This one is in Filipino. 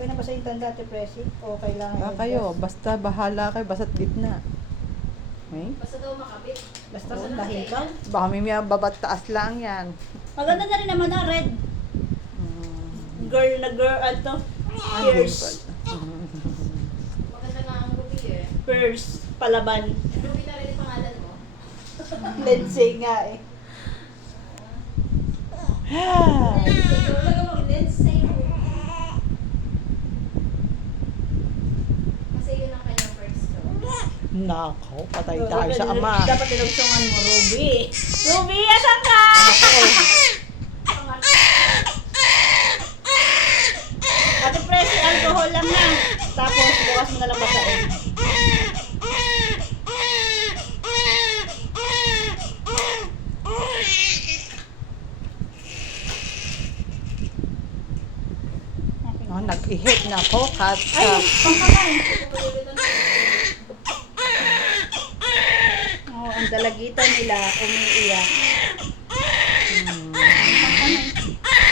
Okay na ba sa intanda, Ate Presi? O kailangan Ba kayo, basta bahala kayo, basta't gitna. Okay? Basta daw makabit. Basta sa tahikaw. Baka may babat taas lang yan. Maganda na rin naman ang red. Girl na girl, ano? Pierce. Maganda nga ang Ruby eh. Pierce, palaban. Ruby na rin yung pangalan mo. Lindsay nga eh. Talaga mag Lindsay. Kasi yun ang kanyang first love. Nako, patay tayo sa ama. Dapat tinugtungan mo, Ruby. Ruby, asan ka? Ate Presi, alcohol lang na. Tapos bukas mo na lang basahin. Oh, nag-ihit na po, kat. Ay, pangkamay. Oh, ang dalagitan nila umiiyak.